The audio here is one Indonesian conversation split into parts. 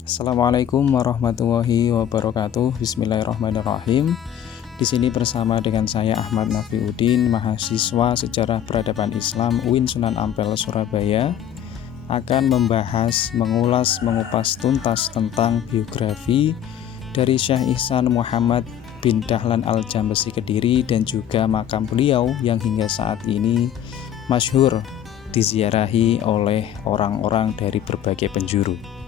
Assalamualaikum warahmatullahi wabarakatuh. Bismillahirrahmanirrahim. Di sini bersama dengan saya Ahmad Nafiuddin, mahasiswa Sejarah Peradaban Islam UIN Sunan Ampel Surabaya, akan membahas, mengulas, mengupas tuntas tentang biografi dari Syekh Ihsan Muhammad bin Dahlan Al-Jambesi Kediri dan juga makam beliau yang hingga saat ini masyhur diziarahi oleh orang-orang dari berbagai penjuru.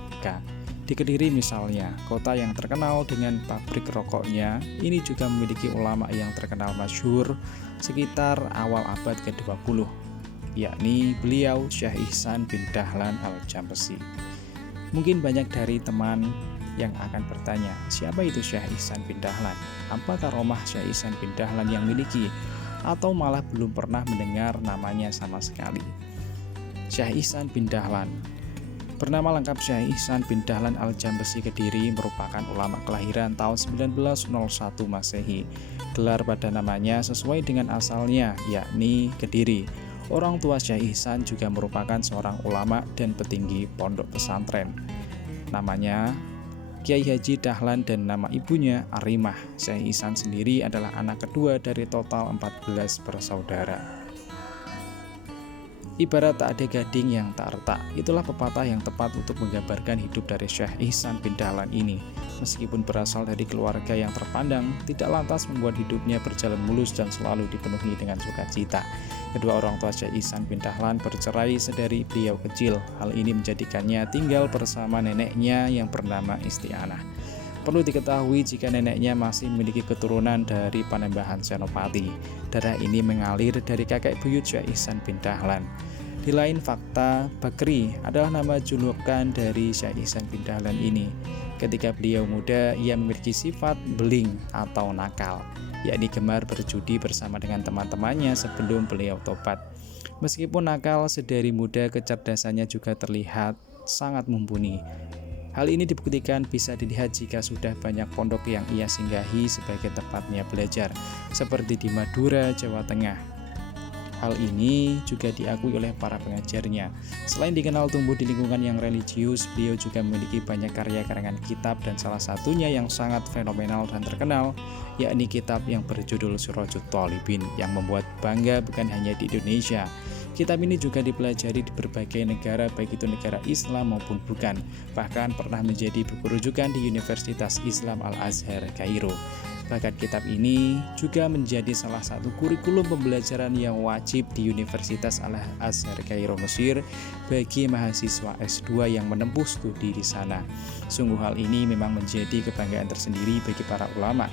Di Kediri misalnya, kota yang terkenal dengan pabrik rokoknya, ini juga memiliki ulama yang terkenal masyhur sekitar awal abad ke-20, yakni beliau Syekh Ihsan bin Dahlan Al-Jambesi. Mungkin banyak dari teman yang akan bertanya, siapa itu Syekh Ihsan bin Dahlan? Apa karomah Syekh Ihsan bin Dahlan yang miliki? Atau malah belum pernah mendengar namanya sama sekali. Syekh Ihsan bin Dahlan bernama lengkap Syekh Ihsan bin Dahlan Al-Jambesi Kediri, merupakan ulama kelahiran tahun 1901 Masehi. Gelar pada namanya sesuai dengan asalnya, yakni Kediri. Orang tua Syekh Ihsan juga merupakan seorang ulama dan petinggi pondok pesantren. Namanya Kiai Haji Dahlan dan nama ibunya Arimah. Syekh Ihsan sendiri adalah anak kedua dari total 14 bersaudara. Ibarat tak ada gading yang tak retak, itulah pepatah yang tepat untuk menggambarkan hidup dari Syekh Ihsan bin Dahlan ini. Meskipun berasal dari keluarga yang terpandang, tidak lantas membuat hidupnya berjalan mulus dan selalu dipenuhi dengan sukacita. Kedua orang tua Syekh Ihsan bin Dahlan bercerai sedari beliau kecil. Hal ini menjadikannya tinggal bersama neneknya yang bernama Isti'anah. Perlu diketahui jika neneknya masih memiliki keturunan dari Panembahan Senopati. Darah ini mengalir dari kakek buyut Syekh Ihsan bin Dahlan. Di lain fakta, Bakri adalah nama julukan dari Syekh Ihsan bin Dahlan ini. Ketika beliau muda, ia memiliki sifat beling atau nakal, yakni gemar berjudi bersama dengan teman-temannya sebelum beliau tobat. Meskipun nakal, sedari muda kecerdasannya juga terlihat sangat mumpuni. Hal ini dibuktikan bisa dilihat jika sudah banyak pondok yang ia singgahi sebagai tempatnya belajar, seperti di Madura, Jawa Tengah. Hal ini juga diakui oleh para pengajarnya. Selain dikenal tumbuh di lingkungan yang religius, beliau juga memiliki banyak karya karangan kitab dan salah satunya yang sangat fenomenal dan terkenal, yakni kitab yang berjudul Sirajut Thalibin yang membuat bangga bukan hanya di Indonesia. Kitab ini juga dipelajari di berbagai negara, baik itu negara Islam maupun bukan. Bahkan pernah menjadi buku rujukan di Universitas Islam Al-Azhar, Kairo. Bahkan kitab ini juga menjadi salah satu kurikulum pembelajaran yang wajib di Universitas Al-Azhar, Kairo, Mesir bagi mahasiswa S2 yang menempuh studi di sana. Sungguh hal ini memang menjadi kebanggaan tersendiri bagi para ulama.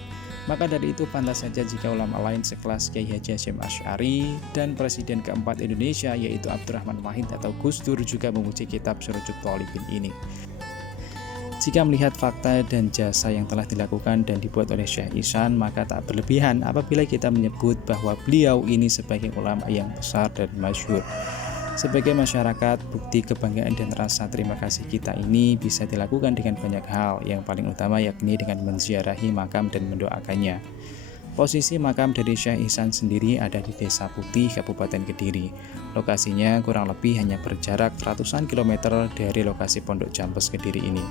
Maka dari itu pantas saja jika ulama lain sekelas Kiai Haji Hasyim Asy'ari dan Presiden keempat Indonesia yaitu Abdurrahman Wahid atau Gus Dur juga memuji kitab Sirajut Thalibin ini. Jika melihat fakta dan jasa yang telah dilakukan dan dibuat oleh Syekh Ihsan, maka tak berlebihan apabila kita menyebut bahwa beliau ini sebagai ulama yang besar dan masyhur. Sebagai masyarakat, bukti kebanggaan dan rasa terima kasih kita ini bisa dilakukan dengan banyak hal, yang paling utama yakni dengan menziarahi makam dan mendoakannya. Posisi makam dari Syekh Ihsan sendiri ada di Desa Putih, Kabupaten Kediri. Lokasinya kurang lebih hanya berjarak ratusan kilometer dari lokasi Pondok Jambes Kediri ini.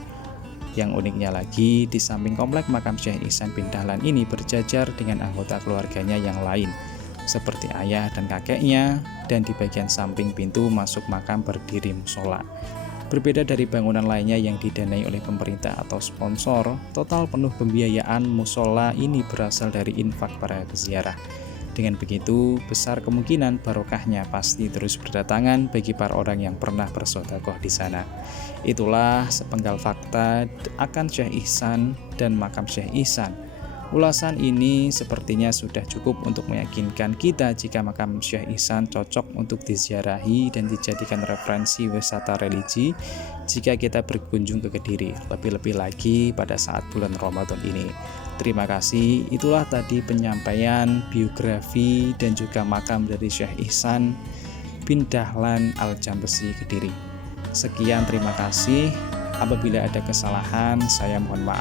Yang uniknya lagi, di samping komplek makam Syekh Ihsan bin Dahlan ini berjajar dengan anggota keluarganya yang lain, seperti ayah dan kakeknya, dan di bagian samping pintu masuk makam berdiri musola. Berbeda dari bangunan lainnya yang didanai oleh pemerintah atau sponsor, total penuh pembiayaan musola ini berasal dari infak para peziarah. Dengan begitu, besar kemungkinan barokahnya pasti terus berdatangan bagi para orang yang pernah bersedekah di sana. Itulah sepenggal fakta akan Syekh Ihsan dan makam Syekh Ihsan. Ulasan ini sepertinya sudah cukup untuk meyakinkan kita jika makam Syekh Ihsan cocok untuk diziarahi dan dijadikan referensi wisata religi jika kita berkunjung ke Kediri, lebih-lebih lagi pada saat bulan Ramadan ini. Terima kasih, itulah tadi penyampaian biografi dan juga makam dari Syekh Ihsan bin Dahlan Al-Jambesi Kediri. Sekian, terima kasih. Apabila ada kesalahan, saya mohon maaf.